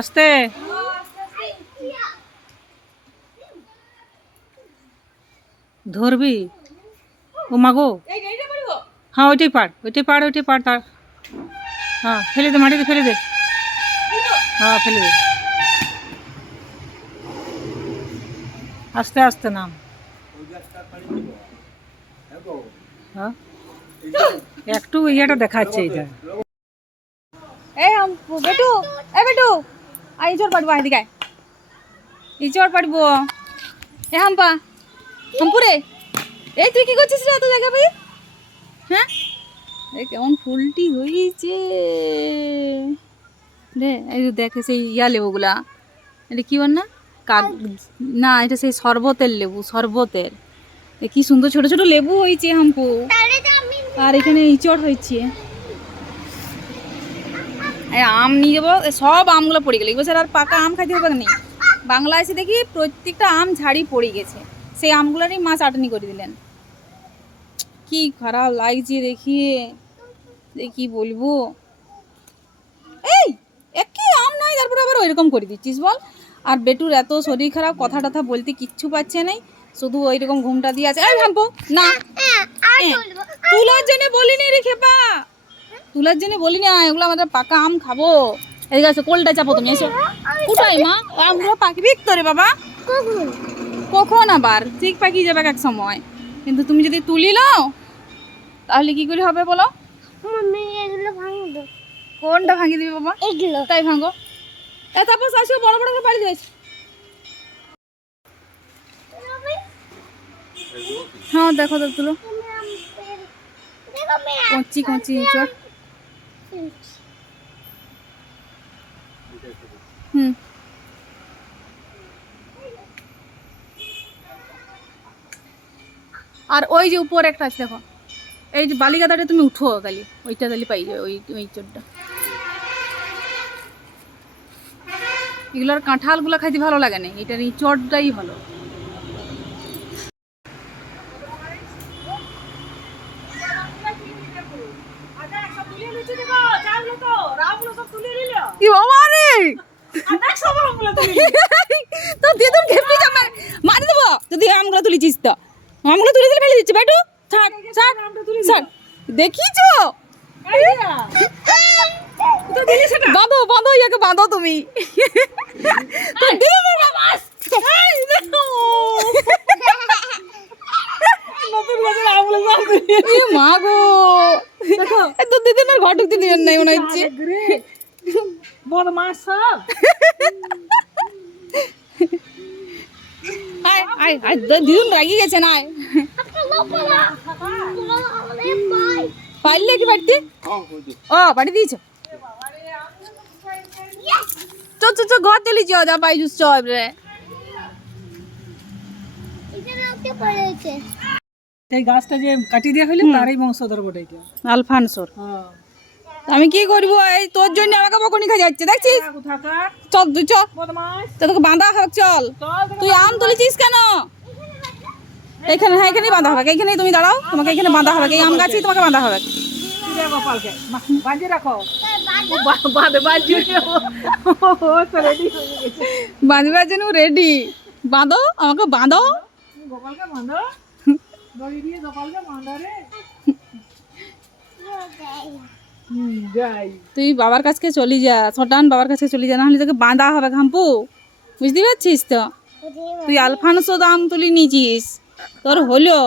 আস্তে ধরবি ও মাগো। হ্যাঁ ওইটাই পাড় তার। হ্যাঁ ফেলে দে, মাটিতে ফেলে দে। হ্যাঁ ফেলে দে, আস্তে আস্তে নাম। হ্যাঁ একটু ইয়েটা দেখাচ্ছে এটা। বেটু বেটু ইচড় পাড়বো, এদিকে ইচড় পাড়বো। হাম্পা হাম্পুরে, এই তুই কি করছিস রে এত জায়গা ভাই? হ্যাঁ এই কেমন ফুলটি হয়েছে রে। এই দেখে সেই লেবুগুলা, এটা কি বল না না, এটা সেই শরবতের লেবু, শরবতের। কি সুন্দর ছোট ছোট লেবু হয়েছে হাম্পু, আর এখানে ইচড় হয়েছে। আম নিয়ে যাবো, সব আমগুলো পড়ে গেল। এবছর আর পাকা আম খাইতে হবে না। বাংলা এসে দেখি প্রত্যেকটা আম ঝাড়ি পড়ে গেছে, সেই আমগুলোরই মা চাটনি করে দিলেন। কি খারাপ লাগছে দেখিয়ে, কি বলবো। এই একই আম নয়, তারপরে আবার ওইরকম করে দিচ্ছিস বল। আর বেটুর এত শরীর খারাপ, কথা টথা বলতে কিচ্ছু পাচ্ছে নাই, শুধু ওইরকম ঘুমটা দিয়ে আছে। এই ভাম্পো না, তুলার জন্য বলিনি রে খেপা, তুলার জন্য বলি না, এগুলো আমাদের পাকা আম খাবো। এদিকে আছে, কোলটা চাপো তুমি, এসো। কোথায় মা? আমগুলো পাকবি তো রে বাবা। কখন আবার ঠিক পাকিয়ে যাবে এক সময়, কিন্তু তুমি যদি তুলি নাও তাহলে কি করে হবে বলো? কোনটা ভাঙিয়ে দিবি বাবা? তাই ভাঙো। তারপর আসো, বড় বড় করে পাড়ি দিয়েছে। হ্যাঁ দেখো তো, তুলো কচি কচি চট। আর ওই যে উপর একটা আছে দেখো, এই যে বালিগাদাটা তুমি উঠো, তাহলে ওইটা তাহলে পাই যাবে, ওই চটটা। এগুলোর কাঁঠালগুলো খাইতে ভালো লাগে না, এটার এই চটটাই ভালো। মারি দেবো যদি আমগুলো তুলেছিস তো, আমগুলো তুলে দিলে ফেলে দিচ্ছে বেটু। ছাড় ছাড় ছাড়, দেখিছ? বাঁধো বাঁধো, ইয়াকে বাঁধো তুমি। মা গো, তো দিদির ঘর ঢুকতে দিবেন নাই মনে হচ্ছে। বড় মাছ সব দিদুন রাগি গেছে না, পাইলে কি বাড়িতে? ও বাড়ি দিয়েছ, চ ঘর চলি চ, যা পাই জুস রে। এই গাছটা যে কাটি দেওয়া হইলো তারই বংশধর বটে এটা, আলফানসোর। আমি কি করবো, এই তোর জন্য আমাকে বকুনি খাই যাচ্ছে দেখছিস। চল তুই চ, তোকে বাঁধা হবে, চল। তুই আম তুলেছিস কেন? এইখানে, হ্যাঁ এখানেই বাঁধা হবে, এইখানেই তুমি দাঁড়াও, তোমাকে এখানে বাঁধা হবে, এই আম গাছেই তোমাকে বাঁধা হবে। বাঁধবার জন্য রেডি, বাঁধো আমাকে, বাঁধো। তুই বাবার কাছে চলি যা, ছোটান বাবার কাছে চলি যা, না হলে তোকে বাঁধা হবে ঘাম্পু, বুঝতে পারছিস তো? তুই আলফানসো দাম তুলি নিয়েছিস, তোর হলো।